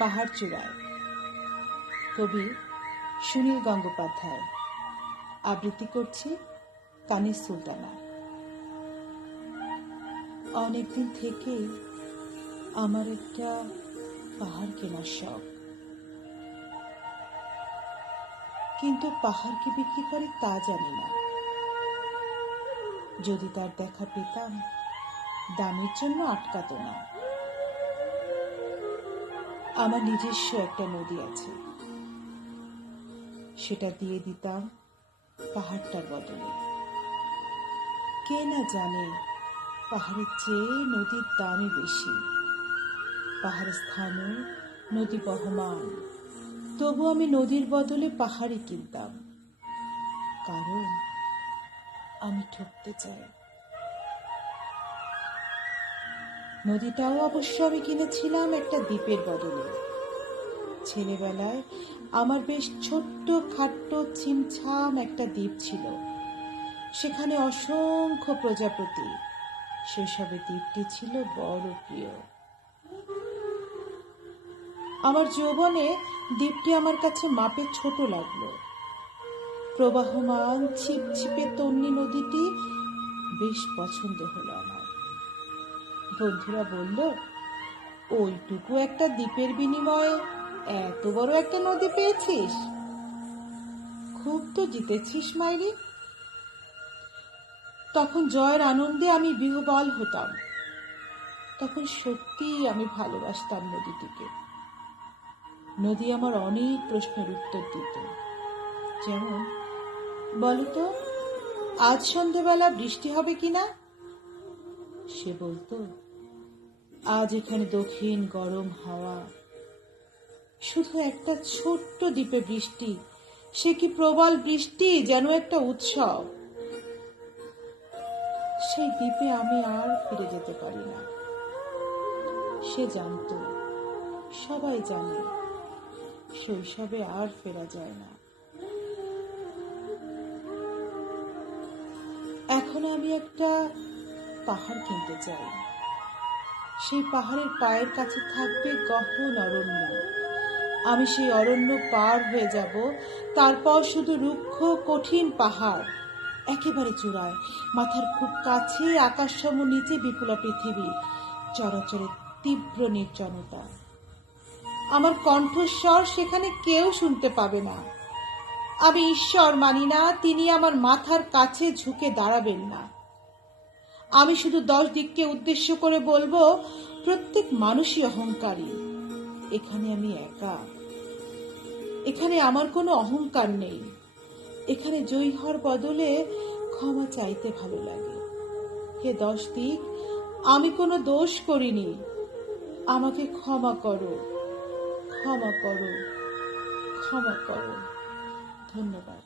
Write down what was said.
পাহাড় চূড়ায়। কবি সুনীল গঙ্গোপাধ্যায়। আবৃত্তি করছি কানিজ সুলতানা। অনেকদিন থেকেই আমার একটা পাহাড় কেনার শখ, কিন্তু পাহাড় কি বিক্রি করে তা জানি না। যদি তার দেখা পেতাম, দামের জন্য আটকাতো না। আমার নিজস্ব একটা নদী আছে, সেটা দিয়ে দিতাম পাহাড়টার বদলে। কে না জানে পাহাড়ের চেয়ে নদীর দামই বেশি। পাহাড়ের স্থানও নদী বহমান, তবু আমি নদীর বদলে পাহাড়ই কিনতাম, কারণ আমি ঠকতে চাই। নদীটাও অবশ্য আমি কিনেছিলাম একটা দ্বীপের বদলে। ছেলেবেলায় আমার বেশ ছোট্ট খাট্ট ছিমছাম একটা দ্বীপ ছিল, সেখানে অসংখ্য প্রজাপতি। সেসবে দ্বীপটি ছিল বড় প্রিয়। আমার যৌবনে দ্বীপটি আমার কাছে মাপে ছোট লাগলো। প্রবাহমান ছিপছিপে তন্নি নদীটি বেশ পছন্দ হলো আমার। বন্ধুরা বলল, ওইটুকু একটা দ্বীপের বিনিময়ে এত বড় একটা নদী পেয়েছিস, খুব তো জিতেছিস মাইরি। তখন জয়ের আনন্দে আমি বিহ্বল হতাম। তখন সত্যি আমি ভালোবাসতাম নদীটিকে। নদী আমার অনেক প্রশ্নের উত্তর দিত, যেমন, বলতো আজ সন্ধ্যাবেলা বৃষ্টি হবে কিনা? সে বলতো, আজ এখানে দক্ষিণ গরম হাওয়া। শুধু একটা ছোট্ট দ্বীপে বৃষ্টি, সে কি প্রবল বৃষ্টি, যেন একটা উৎসব। সেই দ্বীপে আমি আর ফিরে যেতে পারি না। সে জানতো, সবাই জানে, শৈশবে আর ফেরা যায় না। এখন আমি একটা পাহাড় কিনতে চাই। সেই পাহাড়ের পায়ের কাছে থাকবে গহন অরণ্য। আমি সেই অরণ্য পার হয়ে যাব, তারপর শুধু রুক্ষ কঠিন পাহাড়, একেবারে চূড়ায়, মাথার খুব কাছে আকাশসম নিচে বিপুলা পৃথিবী, চরাচরে তীব্র নির্জনতা। আমার কণ্ঠস্বর সেখানে কেউ শুনতে পাবে না। আমি ঈশ্বর মানি না, তিনি আমার মাথার কাছে ঝুঁকে দাঁড়াবেন না। আমি শুধু 10 দিককে উদ্দেশ্য করে বলবো, প্রত্যেক মানুষই অহংকারী। এখানে আমি একা। এখানে আমার কোনো অহংকার নেই। এখানে জয়ী হওয়ার বদলে ক্ষমা চাইতে ভালো লাগে। হে 10 দিক, আমি কোনো দোষ করিনি, আমাকে ক্ষমা করো, ক্ষমা করো, ক্ষমা করো। ধন্যবাদ।